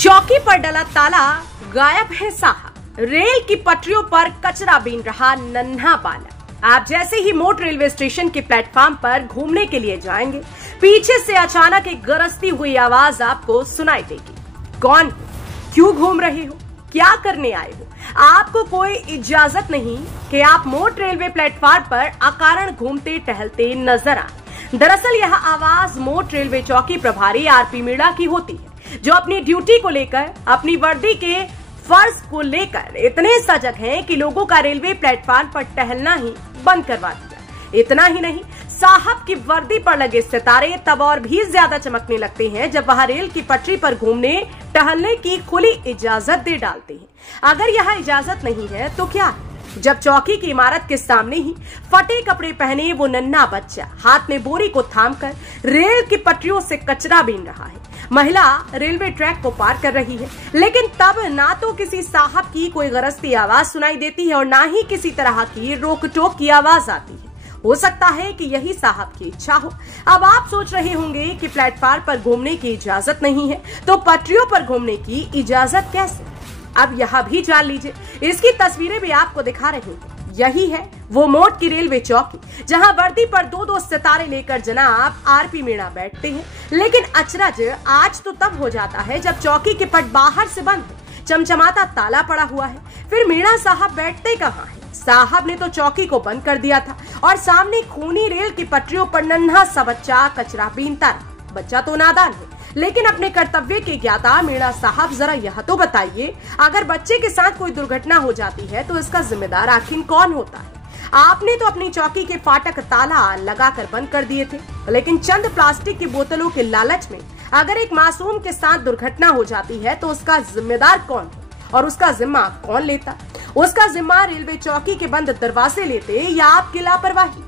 चौकी पर डला ताला, गायब है साहब। रेल की पटरियों पर कचरा बीन रहा नन्हा बालक। आप जैसे ही मोट रेलवे स्टेशन के प्लेटफॉर्म पर घूमने के लिए जाएंगे, पीछे से अचानक एक गरजती हुई आवाज आपको सुनाई देगी। कौन हो? क्यों घूम रहे हो? क्या करने आए हो? आपको कोई इजाजत नहीं कि आप मोट रेलवे प्लेटफॉर्म पर अकारण घूमते टहलते नजर आए। दरअसल यह आवाज मोट रेलवे चौकी प्रभारी आरपी मीणा की होती है, जो अपनी ड्यूटी को लेकर, अपनी वर्दी के फर्ज को लेकर इतने सजग हैं कि लोगों का रेलवे प्लेटफॉर्म पर टहलना ही बंद करवा दिया। इतना ही नहीं, साहब की वर्दी पर लगे सितारे तब और भी ज्यादा चमकने लगते हैं जब वह रेल की पटरी पर घूमने टहलने की खुली इजाजत दे डालते हैं। अगर यह इजाजत नहीं है तो क्या? जब चौकी की इमारत के सामने ही फटे कपड़े पहने वो नन्हा बच्चा हाथ में बोरी को थामकर रेल की पटरियों से कचरा बीन रहा है। महिला रेलवे ट्रैक को पार कर रही है, लेकिन तब ना तो किसी साहब की कोई गरजती आवाज सुनाई देती है और ना ही किसी तरह की रोक टोक की आवाज आती है। हो सकता है कि यही साहब की इच्छा हो। अब आप सोच रहे होंगे कि प्लेटफॉर्म पर घूमने की इजाजत नहीं है तो पटरियों पर घूमने की इजाजत कैसे? अब यह भी जान लीजिए, इसकी तस्वीरें भी आपको दिखा रहे हैं। यही है वो मोट की रेलवे चौकी, जहां वर्दी पर दो दो सितारे लेकर जनाब आरपी मीणा बैठते हैं। लेकिन अचरज आज तो तब हो जाता है जब चौकी के पट बाहर से बंद है, चमचमाता ताला पड़ा हुआ है। फिर मीणा साहब बैठते कहाँ हैं? साहब ने तो चौकी को बंद कर दिया था और सामने खूनी रेल की पटरियों पर नन्हा सा बच्चा कचरा बीनता रहा। बच्चा तो नादान है, लेकिन अपने कर्तव्य के ज्ञाता मीणा साहब, जरा यह तो बताइए, अगर बच्चे के साथ कोई दुर्घटना हो जाती है तो इसका जिम्मेदार आखिर कौन होता है? आपने तो अपनी चौकी के फाटक ताला लगाकर बंद कर दिए थे, लेकिन चंद प्लास्टिक की बोतलों के लालच में अगर एक मासूम के साथ दुर्घटना हो जाती है तो उसका जिम्मेदार कौन है और उसका जिम्मा कौन लेता? उसका जिम्मा रेलवे चौकी के बंद दरवाजे लेते या आपकी लापरवाही?